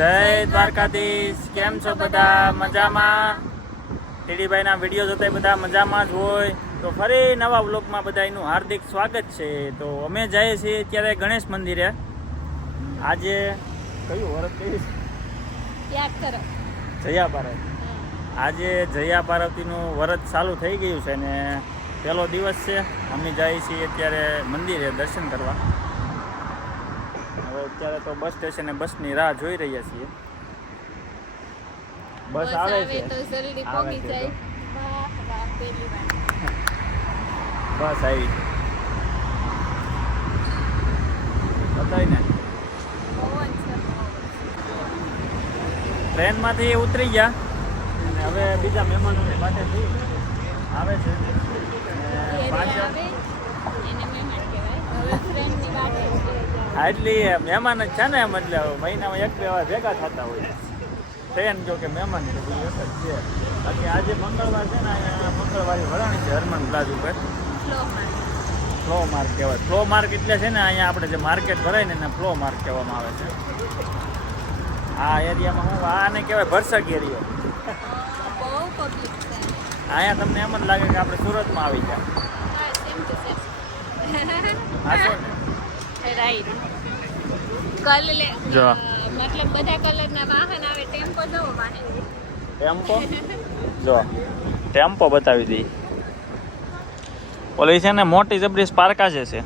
જય દ્વારકાધીશ. કેમ છો બધા? મજામાં? ટીડીભાઈના વીડિયો જોતા બધા મજામાં જ હોય. તો ફરી નવા બ્લોગમાં બધાનું હાર્દિક સ્વાગત છે. તો અમે જઈએ છીએ અત્યારે ગણેશ મંદિરે. આજે કયું વરસ કયું જયા પાર્વતી. આજે જયા પાર્વતીનું વ્રત ચાલુ થઈ ગયું છે ને પહેલો દિવસ છે. અમે જઈએ છીએ અત્યારે મંદિરે દર્શન કરવા. અત્યારે તો બસ સ્ટેશને બસની રાહ જોઈ રહ્યા છીએ. બસ આવે છે. બસ આવી બતાવી ને. ટ્રેનમાંથી ઉતરી ગયા. અને હવે બીજા મહેમાનોની પાસેથી આવે છે. પાછળ એને મહેમાન કહેવાય. હવે ફ્રેન્ડની જાય. એટલી મહેમાન જ છે ને એમ એટલે મહિનામાં એક બે વાર ભેગા થતા હોય. ટ્રેન જો કે મહેમાન એક જ છે. બાકી આજે મંગળવાર છે ને અહીંયા મંગળવારે વરાણી છે હરમન પ્લાઝ ઉપર. ફ્લો માર્ક કહેવાય. ફ્લો માર્ક એટલે છે ને અહીંયા આપણે જે માર્કેટ ભરાય ને એને ફ્લો માર્ક કહેવામાં આવે છે. આ એરિયામાં હું આને કહેવાય ભરસક એરિયો. છે અહીંયા તમને એમ જ લાગે કે આપણે સુરતમાં આવી ગયા. હા ને રાઈટ કલર જો. મતલબ બધા કલરના વાહન આવે ટેમ્પો જવો વાહન. ટેમ્પો? જો. ટેમ્પો બતાવી દઈ. ઓલી છે ને મોટી જબરી સ્પાર્કા છે છે.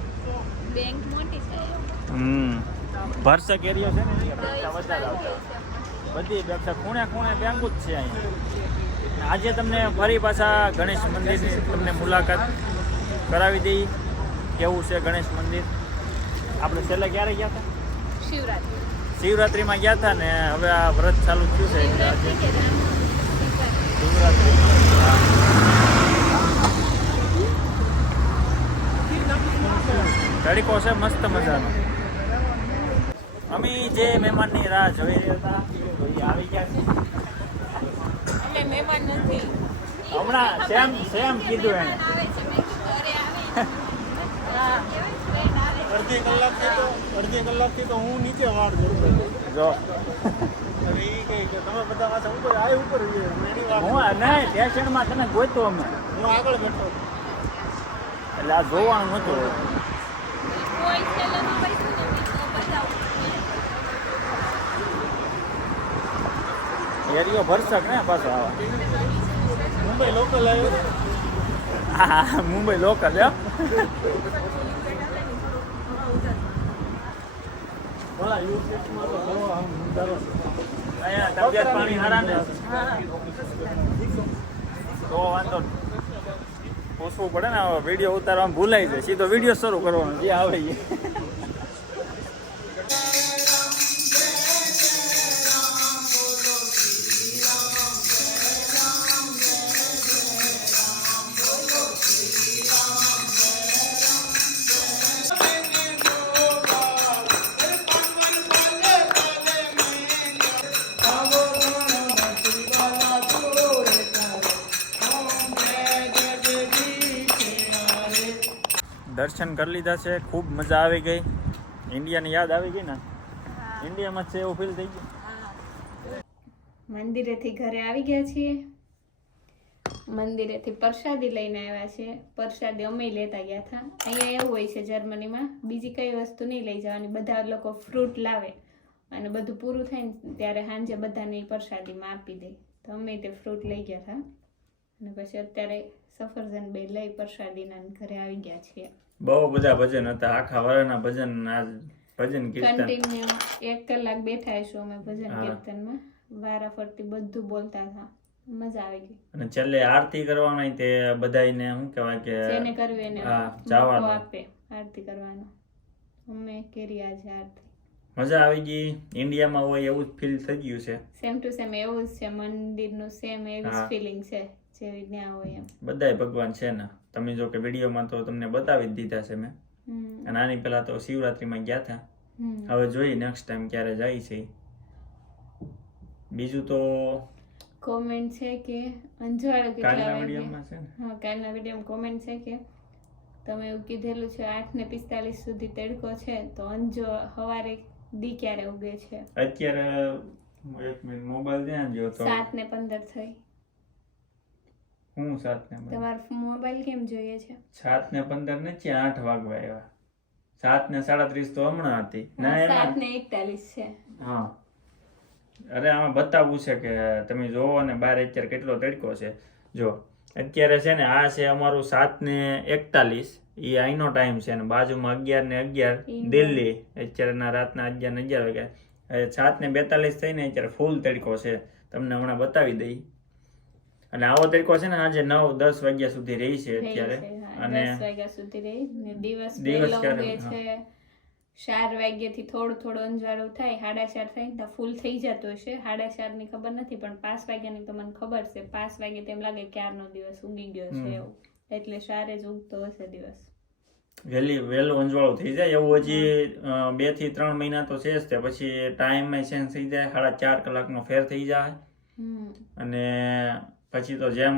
બેંક મોટી છે. હમ. ભરસક એરિયો છે ને વધારે બધી વ્યવસાય ખૂણે ખૂણે બેંકુ જ છે અહીંયા. આજે તમને ફરી પાછા ગણેશ મંદિરની તમને મુલાકાત કરાવી દઈ. કેવું છે ગણેશ મંદિર? આપણે છેલ્લે ક્યારે ગયા હતા? શિવરાત્રી. શિવરાત્રિમાં ગયા હતા ને હવે આ વ્રત ચાલુ થયું છે શિવરાત્રી. તડકો છે મસ્ત મજાનો. અમે જે મહેમાનની રાહ જોઈ રહ્યા હતા આવી ગયા છે. મહેમાન નથી. હમણાં સેમ સેમ કીધું એને આવે છે મેં કીધું અરે આવે હા friend આવે છે. અડધી કલાકથી તો અડધી કલાકથી તો હું નીચે વાળ કરું. જો. ઈ કહે કે તમે બધા પાછા ઉપર આ ઉપર હું નહીં સ્ટેશનમાં તને ગોતો અમે. હું આગળ બેઠો એટલે આ જોવાનું નતું એરિયો ભરસક ને પાછો આવા. મુંબઈ લોકલ આવ્યો હા મુંબઈ લોકલ હે ભલા યુ સેટમાં તો બહુ આમ ડરો છે. અહીંયા તબિયત પાણી સારા ને? તો વાંધો. પૂછવું પડે ને વીડિયો ઉતારવામાં ભૂલાઈ જાય. સીધો વીડિયો શરૂ કરવાનો જે આવે દર્શન કરી લીધા છે. ખૂબ મજા આવી ગઈ. ઇન્ડિયાની યાદ આવી ગઈ ને? ઇન્ડિયામાં છે એવું ફીલ થઈ ગયું? મંદિરેથી ઘરે આવી ગયા છીએ. મંદિરેથી પ્રસાદી લઈને આવ્યા છે. પ્રસાદી અમે લેતા ગયા હતા. અહીંયા એવું હોય છે જર્મનીમાં બીજી કઈ વસ્તુ નહીં લઈ જવાની. બધા લોકો ફ્રૂટ લાવે અને બધું પૂરું થાય ને ત્યારે સાંજે બધાને પ્રસાદીમાં આપી દે. તો અમે તે ફ્રૂટ લઈ ગયા હતા. અને પછી અત્યારે સફરજન બે લઈ પ્રસાદીના ઘરે આવી ગયા છીએ. બહુ બધા ભજન હતા. આખા વર્ષના ભજન આજ ભજન કીર્તન. કન્ટિન્યુ એક કલાક બેઠા છું અમે ભજન કીર્તનમાં. વારા ફરતી બધું બોલતા હતા. મજા આવી ગઈ. અને છેલ્લે આરતી કરવાની તે બધાયને શું કહેવાય કે જેને કરવી એને હા, જવાનું. આપે આરતી કરવાનો. અમે કેરી આજે આરતી. મજા આવી ગઈ. ઇન્ડિયામાં હોય એવું જ ફીલ થઈ ગયું છે. સેમ ટુ સેમ એવું જ છે. મંદિરનું સેમ એવી જ ફિલિંગ છે. જેવી ત્યાં હોય એમ. બધાય ભગવાન છે ને. તમે જો કે વિડીયોમાં તો તમને બતાવી જ દીધા છે મેં. અને આની પહેલા તો શિવરાત્રીમાં ગયા હતા હવે જોઈએ નેક્સ્ટ ટાઈમ ક્યારે જાય છે. બીજું તો કોમેન્ટ છે કે અંજવાળો કેટલા વાગે? છે હા કાલના વિડીયોમાં કોમેન્ટ છે કે તમે એવું કીધેલું છે આઠ ને પિસ્તાલીસ સુધી તડકો છે તો અંજો સવારે દી ક્યારે ઉગે છે? અત્યારે એક મિનિટ મોબાઈલ ધ્યાન જો તો. સાત ને પંદર થઈ. હું સાત ને તમારો મોબાઈલ કેમ જોઈએ છે? સાત ને પંદર ને છે આઠ વાગવા આવ્યા. સાત ને સાડત્રીસ તો હમણાં હતી. ના સાત ને એકતાલીસ છે. હા. અરે આમાં બતાવવું છે કે તમે જોવો ને બાર અત્યારે કેટલો તડકો છે. જો અત્યારે છે ને આ છે અમારું સાત ને એકતાલીસ. એ અહીંનો ટાઈમ છે ને બાજુમાં અગિયાર ને અગિયાર. દિલ્હી. અત્યારના રાતના અગિયાર ને અગિયાર વાગ્યા. સાત ને બેતાલીસ થઈને અત્યારે ફૂલ તડકો છે. તમને હમણાં બતાવી દઈ. અને આવો તડકો છે ને આજે નવ દસ વાગ્યા સુધી રહી છે અત્યારે. અને વાગ્યા સુધી રહી ને દિવસ દિવસ છે. ચાર વાગ્યાથી થોડું થોડું અંજવાળું થાય સાડા ચાર થાય ને તો ફૂલ થઈ જતો હશે. સાડા ચારની ખબર નથી પણ પાંચ વાગ્યાની તો મને ખબર છે. પાંચ વાગે તેમ લાગે ક્યારનો દિવસ ઉગી ગયો છે એવું. એટલે સારે જ ઉગતો હશે દિવસ. વહેલી વહેલું અંજવાળું થઈ જાય. એવું હજી બેથી ત્રણ મહિના તો છે જ તે. પછી ટાઈમ ચેન્જ થઈ જાય. સાડા ચાર કલાકનો ફેર થઈ જાય. અને પછી તો જેમ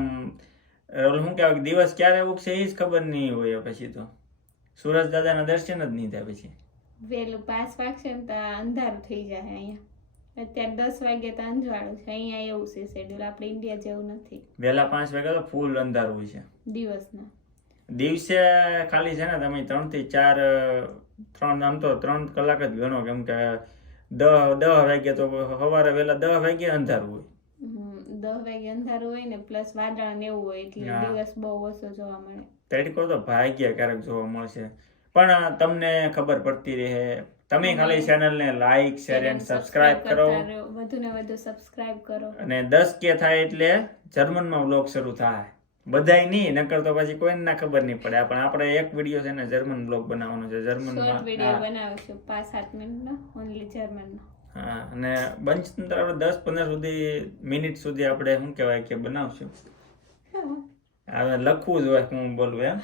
રોલ શું કહેવાય કે દિવસ ક્યારે ઉગશે એ જ ખબર નહીં હોય પછી તો. સુરજ દાદાના દર્શન જ નહીં થાય પછી. વેલું પાંચ વાગશે ને તો અંધારું થઈ જાય અહીંયા. અત્યારે દસ વાગે તો અંજવાળું છે અહીંયા એવું છે શેડ્યુલ આપણે ઇન્ડિયા જેવું નથી. વહેલા પાંચ વાગે તો ફૂલ અંધારું હોય છે. દિવસના. દિવસે ખાલી છે ને તમે ત્રણથી ચાર ત્રણ આમ તો ત્રણ કલાક જ ગણો કેમ કે દહ દહ વાગે તો સવારે વહેલા દહ વાગે અંધારું હોય. દસ વાગે અંધારું હોય ને પ્લસ વાદળ ને એવું હોય એટલે દિવસ બહુ ઓછો જોવા મળે. તડકો તો ભાગ્ય ક્યારેક જોવા મળશે. પણ તમને ખબર પડતી રહે. તમે ખાલી ચેનલને લાઈક શેર એન્ડ સબસ્ક્રાઇબ કરો. વધુ ને વધુ સબસ્ક્રાઇબ કરો. અને દસ કે થાય એટલે જર્મનમાં વ્લોગ શરૂ થાય. બધાય નહીં નકર તો પછી કોઈને ના ખબર નહીં પડે. પણ આપણે એક વીડિયો છે ને જર્મન બ્લોગ બનાવવાનો છે. જર્મન જર્મનમાં વીડિયો બનાવીશું પાંચ સાત મિનિટનો ઓનલી જર્મનનો અને પંચતંત્ર આપણે દસ પંદર સુધી મિનિટ સુધી આપણે શું કહેવાય કે બનાવશું? હવે લખવું જ હોય હું બોલું એમ?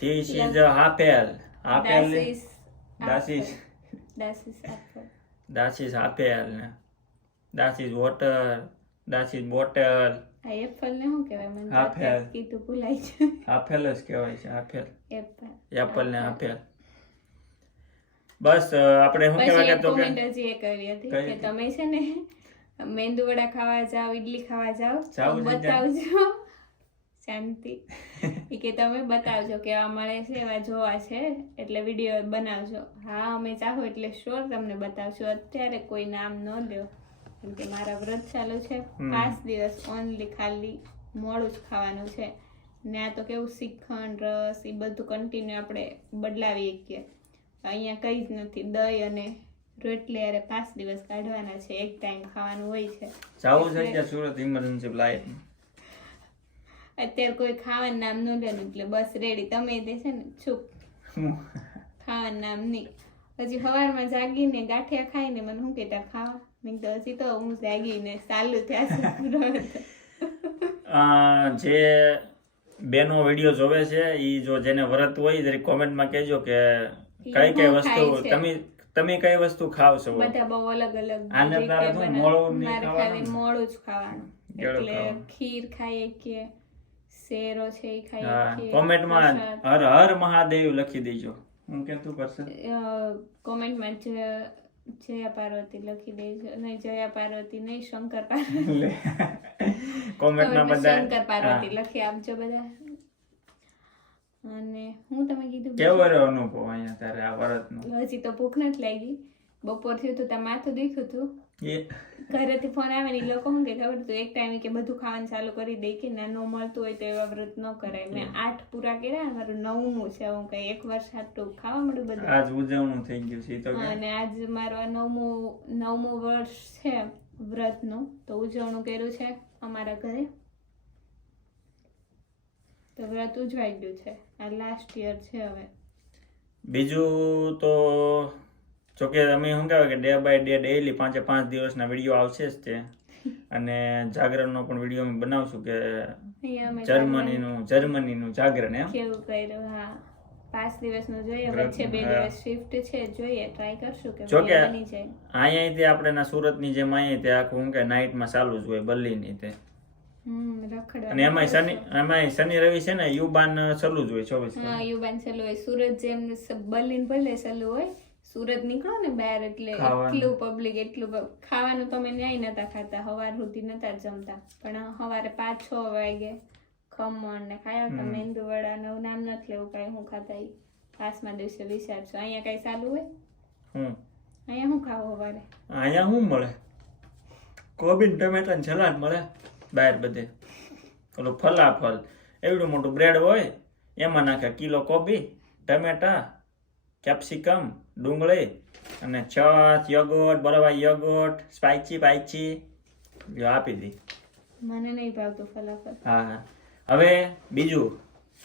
ધીસ ઇઝ હાફેલ હાફેલ દાસીસ દાસીસ Apfel ને દાસીસ વોટર દાસીસ આ એપલ ને શું કહેવાય? મને તો કીધું ભૂલાય છે આપેલ જ કહેવાય છે આપેલ એપલ એપલ ને આપેલ બસ આપણે શું કહેવાય કે તો કે હજી કરી હતી કે તમે છે ને મેંદુ વડા ખાવા જાઓ ઈડલી ખાવા જાવું બતાવજો. શાંતિ. એ કે તમે બતાવજો કેવા મળે છે એવા જોવા છે એટલે વીડિયો બનાવજો. હા અમે ચાહો એટલે શ્યોર તમને બતાવશું અત્યારે કોઈ નામ ન લ્યો કેમ કે મારા વ્રત ચાલુ છે. પાંચ દિવસ ઓનલી ખાલી મોડું જ ખાવાનું છે. ને આ તો કેવું શ્રીખંડ રસ એ બધું કન્ટિન્યુ આપણે બદલાવી શકીએ અહીંયા કંઈ જ નથી. દહીં અને રોટલી અરે પાંચ દિવસ કાઢવાના છે. એક ટાઈમ ખાવાનું હોય છે. જાવું છે ત્યાં સુરત ઇમરજન્સી ફ્લાઇટ અત્યારે કોઈ ખાવાનું નામ ન લે એટલે બસ રેડી. તમે તે છે ને છૂપ. ખાવાનું નામ નહીં. હજી સવારમાં જાગીને ગાંઠિયા ખાઈને મને શું કહેતા ખાવા? મેં તો હજી તો હું જાગીને ચાલુ થયા છે. જે બેનો વીડિયો જોવે છે એ જો જેને વ્રત હોય જરી કોમેન્ટમાં કહેજો કે કઈ કઈ વસ્તુ તમે તમે કઈ વસ્તુ ખાવ છો બધા બહુ અલગ અલગ આને તારે શું મોળું નહીં ખાવાનું? મોળું જ ખાવાનું. એટલે ખીર ખાઈએ કે શેરો છે એ ખાઈએ કે કોમેન્ટમાં. હર હર મહાદેવ લખી દેજો. હું કેતું કરશે? અ, કોમેન્ટમાં જે જયા પાર્વતી લખી દેજો. નહીં જયા પાર્વતી નહીં શંકર પાર્વતી. કોમેન્ટમાં બધા શંકર પાર્વતી લખી આપજો બધા. અને હું તમે કીધું કેવો રહ્યો અનુભવ અહીંયા તારે આ વ્રતનો હજી તો ભૂખ નથી લાગી. બપોર થયું હતું ત્યાં માથું દુખ્યું હતું. ઘરેથી ફોન આવે ને લોકો શું કે ખબર તું એક ટાઈમે કે બધું ખાવાનું ચાલુ કરી દે કે ના ન મળતું હોય તો એવા વ્રત ન કરાય. મેં આઠ પૂરા કર્યા મારું નવમું છે. હું કઈ એક વર્ષ આટલું ખાવા મળ્યું બધું. આજ ઉજવણું થઈ ગયું છે તો અને આજ મારો આ નવમું નવમું વર્ષ છે વ્રતનું. તો ઉજવણું કર્યું છે અમારા ઘરે. તો વ્રત ઉજવાઈ ગયું છે. આ લાસ્ટ યર છે હવે. બીજું તો જોકે અમે શું કહેવાય કે ડે બાય ડે ડેઈલી પાંચે પાંચ દિવસના વીડિયો આવશે જ તે. અને જાગરણનો પણ વીડિયો અમે બનાવશું કે જર્મનીનું જર્મનીનું જાગરણ એમ? કેવું કર્યું? હા. પાંચ દિવસનો જોઈએ વચ્ચે બે દિવસ શિફ્ટ છે જોઈએ ટ્રાય કરશું કે જો કે- બની જાય. અહીંયાથી આપણે ના સુરતની જેમ અહીંયા ત્યાં આખું શું કે નાઇટમાં ચાલુ જ હોય બલ્લીની તે. અને એમાં શનિ એમાં શનિ રવિ છે ને યુબાન ચાલુ જ હોય ચોવીસ હા યુબાન સલું હોય. સુરત જેમ બર્લિન ભલે સલું હોય સુરત નીકળો ને બહાર એટલે એટલું પબ્લિક એટલું ખાવાનું તમે ન્યાય નતા ખાતા હવાર સુધી નતા જમતા. પણ સવારે પાંચ છ વાગે ખમણ ને ખાયા હતા હમ. મેંદુ વડા ને નામ નથી લેવું કાંઈ હું ખાતા ઈ. પાસમાં દિવસે છું. અહીંયા કાંઈ ચાલુ હોય? હું અહીંયા હું ખાવું સવારે અહીંયા શું મળે? કોબીન ટમેટા ને સલાડ મળે? બહાર બધે. ઓલું ફલાફલ એવડું મોટું બ્રેડ હોય એમાં નાખે કિલો કોબી ટમેટા કેપ્સિકમ ડુંગળી અને છત યગોટ બરાબર યગોટ પાઇસી જો આપી દી. મને નહીં ભાવતું ફલાફલ. હા હા. હવે બીજું.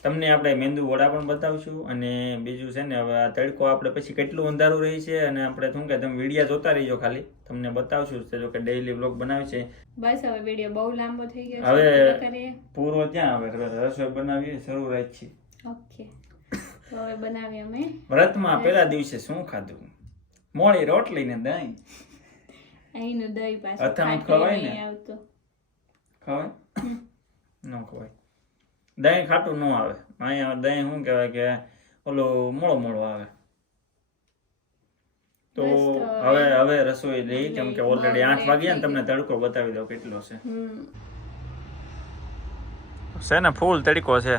તમને આપણે મેંદુ વડા પણ બતાવશું અને બીજું છે ને હવે આ તડકો આપણે પછી કેટલું અંધારું રહી છે અને આપણે શું કે તમે વિડીયા જોતા રહીજો ખાલી. તમને બતાવશું. જો કે ડેઈલી વ્લોગ બનાવે છે બસ હવે વીડિયો બહુ લાંબો થઈ ગયો હવે- પૂરો ત્યાં હવે રસોઈ બનાવીએ શરૂ છે. ઓકે. તો હવે બનાવીએ અમે. વ્રતમાં પેલા દિવસે શું ખાધું? મોળી રોટલી ને દહીં. અહીંનું દહીં પાછું અથાણું ખવાય ને? ખવાય? ન ખવાય. દહીં ખાટું ન આવે. અહીંયા દહીં શું કહેવાય કે ઓલું મોળો મોળો આવે. તો હવે હવે રસોઈ લઈ કેમ કે ઓલરેડી આઠ વાગ્યા ને તમને તડકો બતાવી દઉં કેટલો છે. છે ને ફૂલ તડકો છે.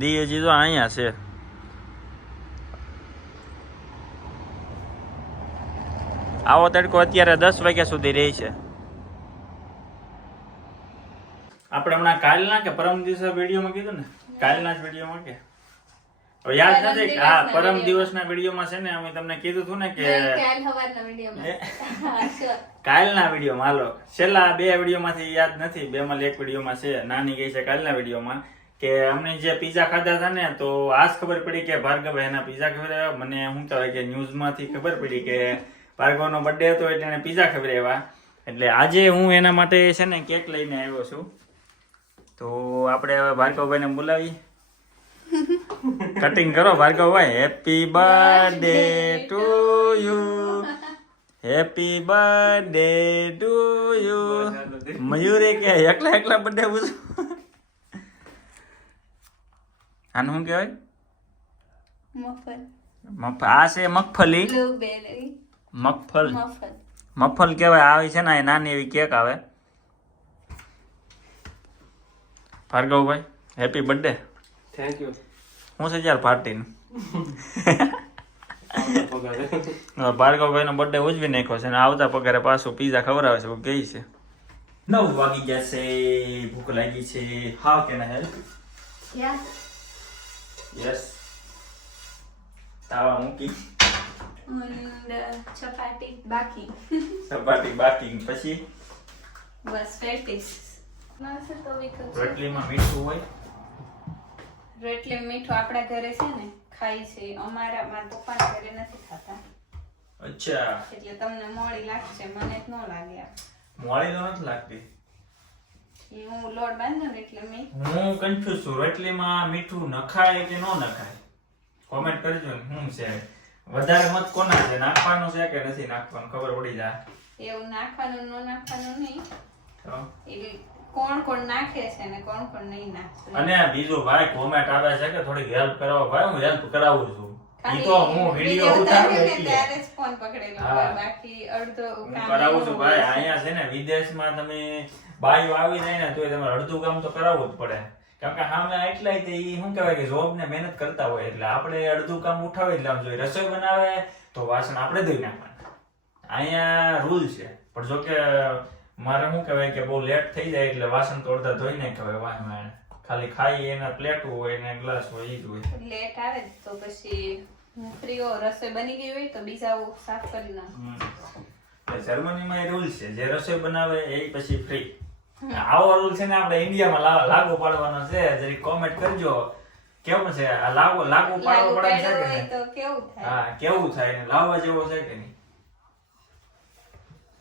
દી હજી તો અહીંયા છે. આવો તડકો અત્યારે દસ વાગ્યા સુધી રહે છે. આપણે હમણાં કાલના કે પરમ દિવસે વિડીયોમાં કીધું ને? કાલના જ વિડીયોમાં કે? હવે યાદ નથી? હા પરમ દિવસના વિડીયોમાં છે ને અમે તમને કીધું હતું ને કે. કાલના વિડીયોમાં હાલો. છેલ્લા બે વિડીયોમાંથી યાદ નથી બે માં એક વિડીયોમાં છે નાની ગઈ છે કાલના વિડીયોમાં કે અમને જે પીઝા ખાધા હતા ને તો આજ ખબર પડી કે ભાર્ગવ એના પીઝા ખવડાવ્યા. મને શું કહેવાય કે ન્યૂઝમાંથી ખબર પડી કે ભાર્ગવનો બર્થડે હતો એટલે એને પીઝા ખવડાવ્યા. એટલે આજે હું એના માટે છે ને કેક લઈને આવ્યો છું. તો આપણે હવે ભાર્ગવભાઈને બોલાવી કટિંગ કરો Bhargavbhai. Happy birthday to you happy birthday to you મયુરે કે એકલા એકલા બર્થડે પૂછો. આનું શું કહેવાય? મફલ મફ આ છે મગફલી મગફલ મફલ કહેવાય. આવી છે ને નાની એવી કેક આવે. Bhargavbhai happy birthday thank you હું છે યાર પાર્ટીનું? ભાર્ગવભાઈ નો બર્થડે ઉજવી નાખ્યો છે અને આવતા પગારે પાછું પીઝા ખવડાવે છે કે છે. નવ વાગી ગયા છે ભૂખ લાગી છે. હાવ કેન હેલ્પ યસ તાવા મૂકી. ચપાટી બાકી. સપાટી બાકી. પછી? બસ પેટીસ. રોટલીમાં મીઠું હોય? રોટલી મીઠું આપણા ઘરે છે ને ખાઈ છે. અમારા મારા પપ્પાના ઘરે નથી ખાતા. અચ્છા. એટલે તમને મોડી લાગશે મને જ ન લાગે આ. તો નથી લાગતી. હું લોટ બાંધો ને એટલે મેં હું કન્ફ્યુઝ છું. રોટલીમાં મીઠું નખાય કે ન નખાય? કોમેન્ટ કરજો શું છે. વધારે મત કોના છે? નાખવાનું છે કે નથી નાખવાનું? ખબર પડી જાય. એવું નાખવાનું ન નાખવાનું નહીં. કોણ કોણ નાખે છે ને કોણ કોણ નહીં નાખે. અને બીજો ભાઈ કોમેન્ટ આવે છે કે થોડી હેલ્પ કરાવો. ભાઈ હું હેલ્પ કરાવું છું. ઈ તો હું વિડિયો ઉતારું ત્યારે જ ફોન પકડેલો. બાકી અડધો કામ કરાવું છું. ભાઈ અહીંયા છે ને વિદેશમાં તમે બાયો આવી જાય ને તોય તમારે અડધું કામ તો કરાવવું જ પડે. કારણ કે સામે એટલા તે ઈ શું કહેવાય કે જોબ ને મહેનત કરતા હોય. એટલે આપણે અડધું કામ ઉઠાવી જ લેવાનું જોઈએ. રસોઈ બનાવે તો વાસણ આપણે ધોઈ નાખવાના. અહીંયા રૂલ છે. પણ જો કે મારે શું કહેવાય કે બહુ લેટ થઈ જાય એટલે વાસણ તો અડધા ધોઈ નાખાય વાયમાં ખાલી ખાઈ એના પ્લેટ હોય ને ગ્લાસ હોય ઈ જ હોય. લેટ આવે તો પછી ફ્રીઓ રસોઈ બની ગઈ હોય તો બીજા સાફ કરી નાખો. જર્મનીમાં એ રૂલ છે જે રસોઈ બનાવે એ પછી ફ્રી આવો રૂલ છે ને આપણે ઇન્ડિયામાં લાગુ પાડવાનો છે જરી કોમેન્ટ કરજો. કેવું છે? આ લાગુ લાગુ પાડવો પડે છે કે નહીં? તો કેવું થાય? હા કેવું થાય ને લાવવા જેવો છે કે નહીં?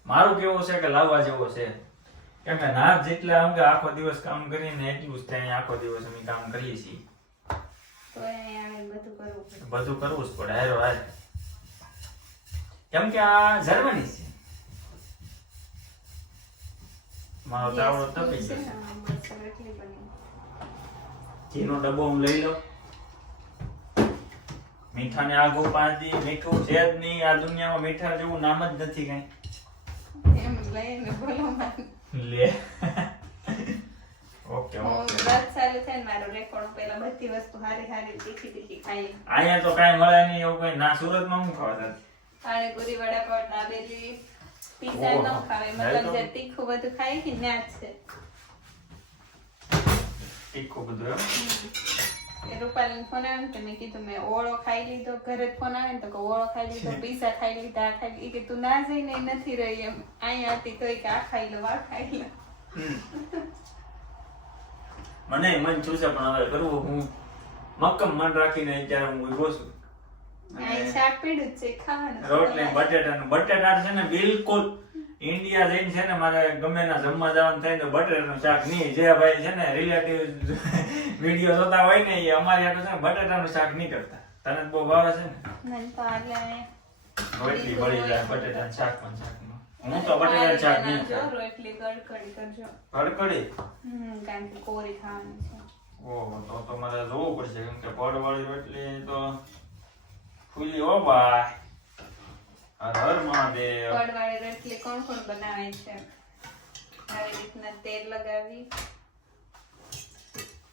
મારું કેવું છે કે લાવવા જેવો છે? કેમ કે ના જેટલા કે આખો દિવસ કામ કરીને એટલું જ ત્યાં આખો દિવસ અમે કામ કરીએ છીએ. બધું કરવું જ પડે હારો હાર કેમ કે આ જર્મની છે. મારો ચાવડો તપી બની. ઘીનો ડબ્બો હું લઈ લઉં. મીઠાને આગો પાડી મીઠું છે જ નહીં. આ દુનિયામાં મીઠા જેવું નામ જ નથી કઈ. લઈને બોલો માં. લે. Okay okay. વ્રત ચાલુ થાય ને મારો રેકોર્ડ પેલા બધી વસ્તુ હારી હારી તીખી તીખી ખાઈ. અહીંયા તો કાંઈ મળે નહીં એવું કઈ. ના સુરતમાં શું ખાવા વડાપાવ દાબેલી પીઝા ન. ખાવે મતલબ જે તીખું બધું ખાય કે ના છે. તીખું બધું રૂપાલીને ફોન આવ્યો તો મેં કીધું મેં ઓળો ખાઈ લીધો ઘરે ફોન આવે ને તો કે ઓળો ખાઈ લીધો પીઝા ખાઈ લીધા ખાઈ લીધું. કે તું ના જઈને નથી રહી એમ. અહીંયા હતી તો કે આ ખાઈ લો આ ખાઈ લો. મને મન છું પણ હવે કરવું હું મક્કમ મન રાખીને અત્યારે હું ઊભો છું. અહીં શાક પીડું છે ખાવાનું રોટલી બટેટાનું. બટેટા છે ને બિલકુલ ઇન્ડિયા જઈને છે ને મારે ગમે ના જમવા જવાનું થાય ને બટેટાનું શાક નહીં. જે ભાઈ છે ને રિલેટિવ વીડિયો જોતા હોય ને એ અમારી હાટુ છે ને બટેટાનું શાક નહીં કરતા. તને બહુ ભાવે છે ને? રોટલી બળી જાય બટેટા શાક પણ શાકમાં હું તો બટેટા શાક નહીં ખાઉં રોટલી કડકડી કરજો. કડકડી? હમ કારણ કે કોરી ખાવાની છે. ઓહો તો તો મારે જોવું પડશે કેમ કે પડવાળી રોટલી તો ફૂલી ઓ ભાઈ. હર હર મહાદેવ. પડવાળી રોટલી કોણ કોણ બનાવે છે? આવી રીતના તેલ લગાવી.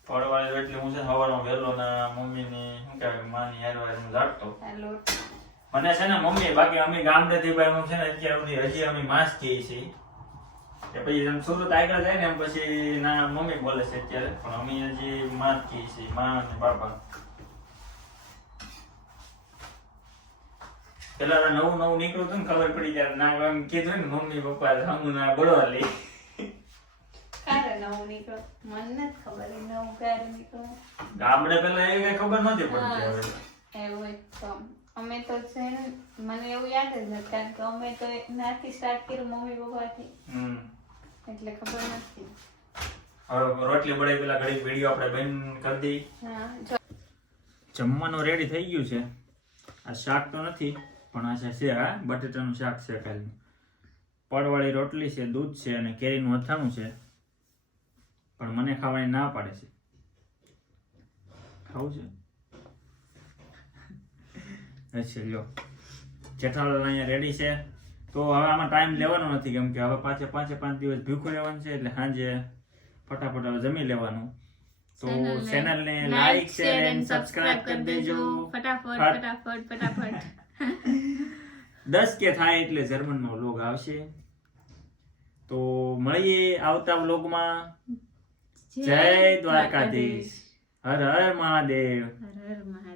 પડવાળી રોટલી હું છે ને સવારમાં વહેલો ના મમ્મીની શું કહેવાય માની હારે હારે હું જાગતો મને છે ને મમ્મી બાકી અમે ગામડેથી ભાઈ હું છે ને અત્યાર સુધી હજી અમે માસ કહીએ છીએ. કે પછી જેમ સુરત આગળ જાય ને એમ પછી ના મમ્મી બોલે છે અત્યારે પણ અમે હજી માસ કહીએ છીએ માં અને બાપા પેલા નવું નવું નીકળ્યું હતું ને ખબર પડી ત્યારે ના એમ કીધું ને મમ્મી પપ્પા સામુ ના બળવા લઈ ક્યારે નવું નીકળો મને નથી ખબર નવું ક્યારે નીકળો ગામડે પેલા એવી કઈ ખબર નહોતી પડતી એવું હોય અમે તો છે મને એવું યાદ જ નથી કારણ કે અમે તો નાથી સ્ટાર્ટ કર્યું મમ્મી પપ્પાથી. હમ. એટલે ખબર નથી. હવે રોટલી બળે પેલા ઘડી વીડિયો આપણે બંધ કરી દઈ જમવાનું રેડી થઈ ગયું છે. આ શાક તો નથી. પણ આ છે હા? બટેટાનું શાક છે ખાલી. પડવાળી રોટલી છે દૂધ છે અને કેરીનું અથાણું છે. પણ મને ખાવાની ના પાડે છે. ખાવું છે? અચ્છા લ્યો. જેઠાલાલ અહીંયા રેડી છે. તો હવે આમાં ટાઈમ લેવાનો નથી કેમ કે હવે પાંચે પાંચે પાંચ દિવસ ભૂખું રહેવાનું છે એટલે સાંજે ફટાફટ હવે જમી લેવાનું. તો ચેનલને લાઈક શેર એન્ડ સબસ્ક્રાઇબ કરી દેજો. ફટાફટ ફટાફટ ફટાફટ. દસ કે થાય એટલે જર્મનનો વ્લોગ આવશે. તો મળીએ આવતા વ્લોગમાં જય દ્વારકાધીશ. હર હર મહાદેવ. હર હર મહાદેવ.